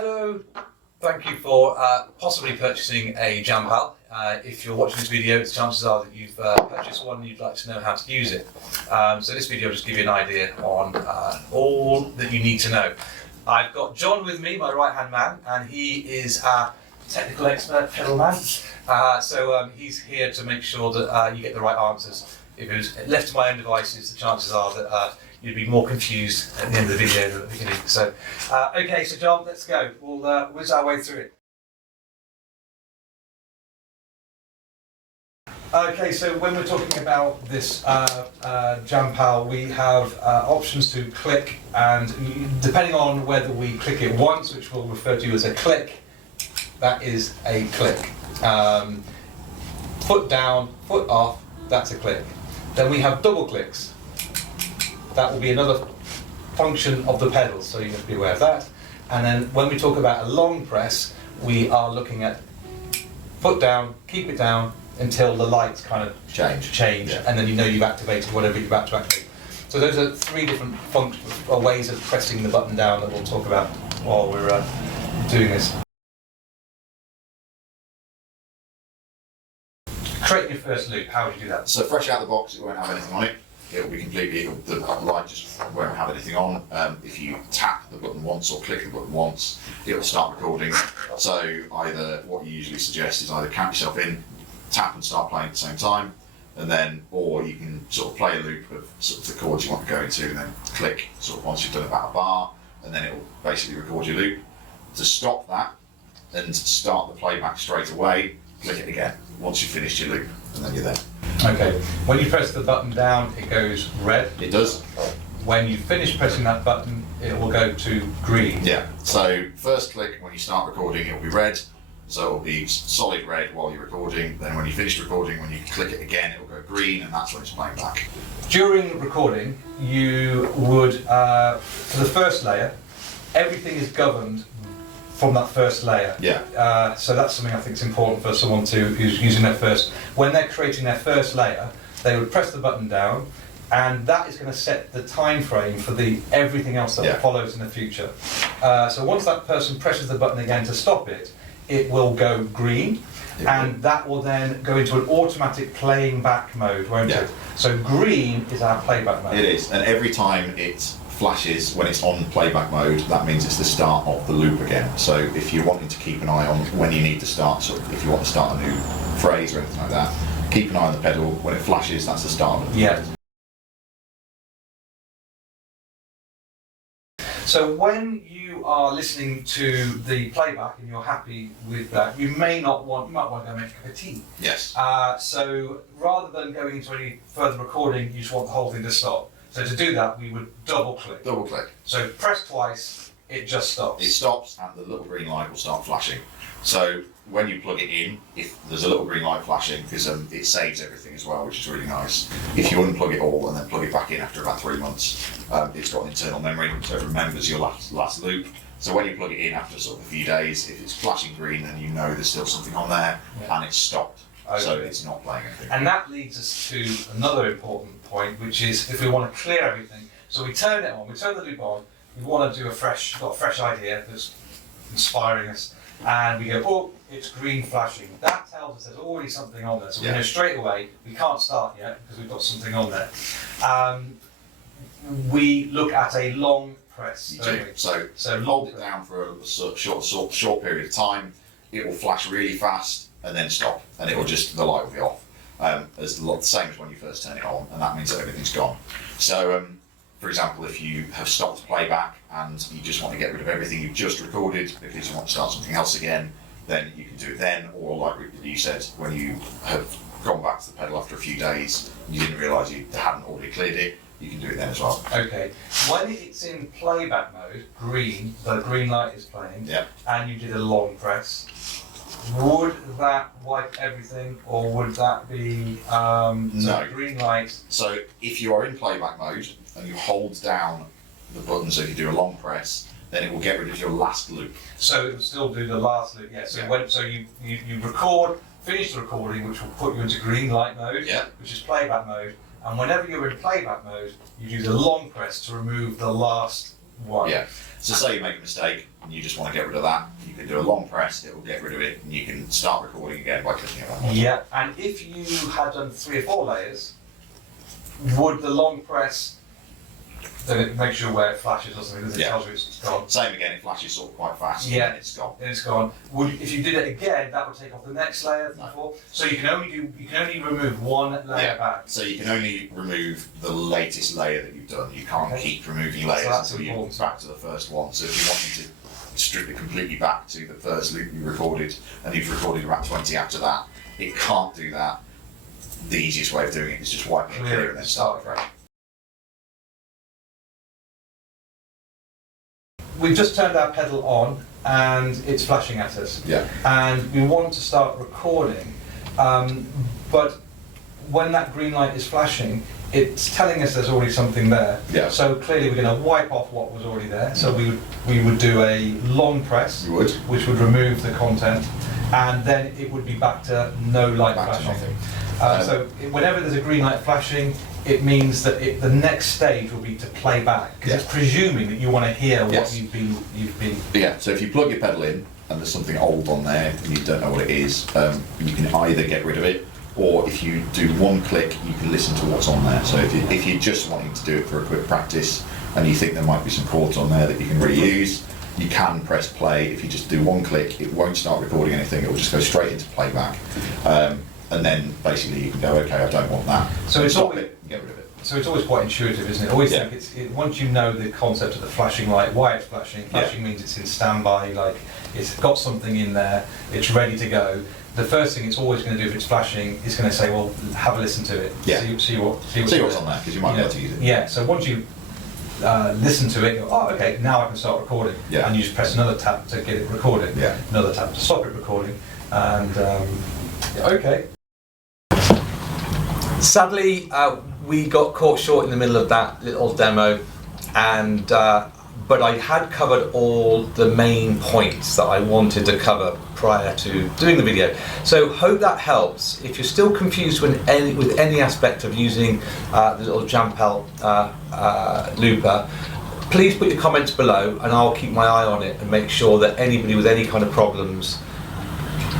Hello, thank you for possibly purchasing a JamPal. If you're watching this video, chances are that you've purchased one and you'd like to know how to use it. So this video will just give you an idea on all that you need to know. I've got John with me, my right-hand man, and he is a technical expert, pedal man. So he's here to make sure that you get the right answers. If it was left to my own devices, the chances are that you'd be more confused at the end of the video than at the beginning. So, okay, so John, let's go. We'll whiz our way through it. Okay, so when we're talking about this JamPal, we have options to click, and depending on whether we click it once, which we'll refer to as a click, that is a click. Foot down, foot off, that's a click. Then we have double clicks. That will be another function of the pedals, so you have to be aware of that. And then when we talk about a long press, we are looking at foot down, keep it down until the lights kind of change, yeah. And then you know you've activated whatever you're about to activate. So those are three different ways of pressing the button down that we'll talk about while we're doing this. Create your first loop, how would you do that? So fresh out the box, it won't have anything on it. It'll be completely, the light just won't have anything on. If you tap the button once or click the button once, it'll start recording. So either, what you usually suggest is either count yourself in, tap and start playing at the same time, and then, or you can sort of play a loop of sort of the chords you want to go into, and then click sort of once you've done about a bar, and then it'll basically record your loop. To stop that and start the playback straight away, click it again once you've finished your loop, and then you're there. Okay, when you press the button down, it goes red. It does. When you finish pressing that button, it will go to green. Yeah, so first click, when you start recording, it'll be red. So it'll be solid red while you're recording. Then when you finish recording, when you click it again, it'll go green, and that's when it's playing back. During recording, you would, for the first layer, everything is governed from that first layer. Yeah. So that's something I think is important for someone who's using their first. When they're creating their first layer, they would press the button down, and that is going to set the time frame for everything else that follows in the future. So once that person presses the button again to stop it, it will go green, and that will then go into an automatic playing back mode, won't it? So green is our playback mode. It is, and every time it flashes when it's on playback mode, that means it's the start of the loop again. So if you're wanting to keep an eye on when you need to start, sort of if you want to start a new phrase or anything like that, keep an eye on the pedal. When it flashes, that's the start of it. Yeah. So when you are listening to the playback and you're happy with that, you might want to go make a cup of tea. Yes. So rather than going into any further recording, you just want the whole thing to stop. So to do that, we would double click. Double click. So press twice, it just stops. It stops, and the little green light will start flashing. So when you plug it in, if there's a little green light flashing, because it saves everything as well, which is really nice. If you unplug it all and then plug it back in after about 3 months, it's got an internal memory, so it remembers your last loop. So when you plug it in after sort of a few days, if it's flashing green, then you know there's still something on there, and it's stopped. Okay. So it's not playing anything. And that leads us to another important point, which is if we want to clear everything. So we turn it on, we turn the loop on, we want to do got a fresh idea that's inspiring us, and we go, oh, it's green flashing. That tells us there's already something on there. So we know straight away, we can't start yet because we've got something on there. We look at a long press. So hold it down for a short period of time, it will flash really fast, and then stop, and it will the light will be off. As the same as when you first turn it on, and that means that everything's gone. So, for example, if you have stopped playback and you just want to get rid of everything you've just recorded because you want to start something else again, then you can do it then, or like you said, when you have gone back to the pedal after a few days, and you didn't realise you hadn't already cleared it, you can do it then as well. Okay. When it's in playback mode, green, the green light is playing, and you did a long press, would that wipe everything, or would that be no green light? So if you are in playback mode and you hold down the button, so if you do a long press, then it will get rid of your last loop. So it will still do the last loop, So you record, finish the recording, which will put you into green light mode, which is playback mode. And whenever you're in playback mode, you do the long press to remove the last one. So say you make a mistake and you just want to get rid of that, you can do a long press, it will get rid of it, and you can start recording again by clicking it on. Yeah, and if you had done 3 or 4 layers, would the long press, then it makes you aware it flashes or something, because it tells you it's gone. Same again, it flashes sort of quite fast, Yeah, and it's gone. And it's gone. If you did it again, that would take off the next layer before. So you can only remove 1 layer back. So you can only remove the latest layer that you've done. You can't keep removing layers until you're back to the first one. So if you wanted to strip it completely back to the first loop you recorded, and you've recorded about 20 after that, it can't do that. The easiest way of doing it is just wiping it clear and then start fresh. We've just turned our pedal on and it's flashing at us. Yeah. And we want to start recording, but when that green light is flashing, it's telling us there's already something there. Yeah. So clearly we're going to wipe off what was already there. So we would do a long press, You would. which would remove the content, and then it would be back to no light Back to flashing. nothing. So whenever there's a green light flashing, it means that the next stage will be to play back, because it's presuming that you want to hear what you've been. Yeah, so if you plug your pedal in and there's something old on there and you don't know what it is, you can either get rid of it, or if you do 1 click, you can listen to what's on there. So if you're just wanting to do it for a quick practice and you think there might be some chords on there that you can reuse, you can press play. If you just do 1 click, it won't start recording anything, it will just go straight into playback. And then basically you can go, okay, I don't want that. So it's stop always, it and get rid of it. So it's always quite intuitive, isn't it? I always think once you know the concept of the flashing light, why it's flashing. Flashing means it's in standby, like it's got something in there, it's ready to go. The first thing it's always going to do if it's flashing is going to say, well, have a listen to it. Yeah. See what's on there, because you might be able to use it. Yeah. So once you listen to it, you go, oh, okay, now I can start recording. Yeah. And you just press another tab to get it recorded. Yeah. Another tab to stop it recording. And okay. Sadly, we got caught short in the middle of that little demo, and but I had covered all the main points that I wanted to cover prior to doing the video. So hope that helps. If you're still confused with any aspect of using the little JamPal looper, please put your comments below and I'll keep my eye on it and make sure that anybody with any kind of problems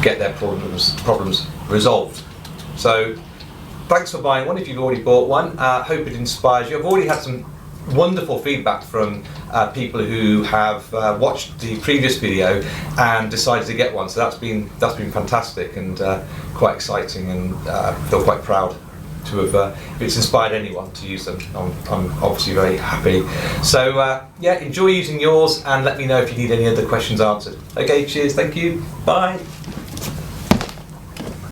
get their problems resolved. So thanks for buying one if you've already bought one. Hope it inspires you. I've already had some wonderful feedback from people who have watched the previous video and decided to get one. So that's been fantastic and quite exciting, and feel quite proud to have if it's inspired anyone to use them. I'm obviously very happy. So yeah, enjoy using yours and let me know if you need any other questions answered. Okay, cheers, thank you, bye.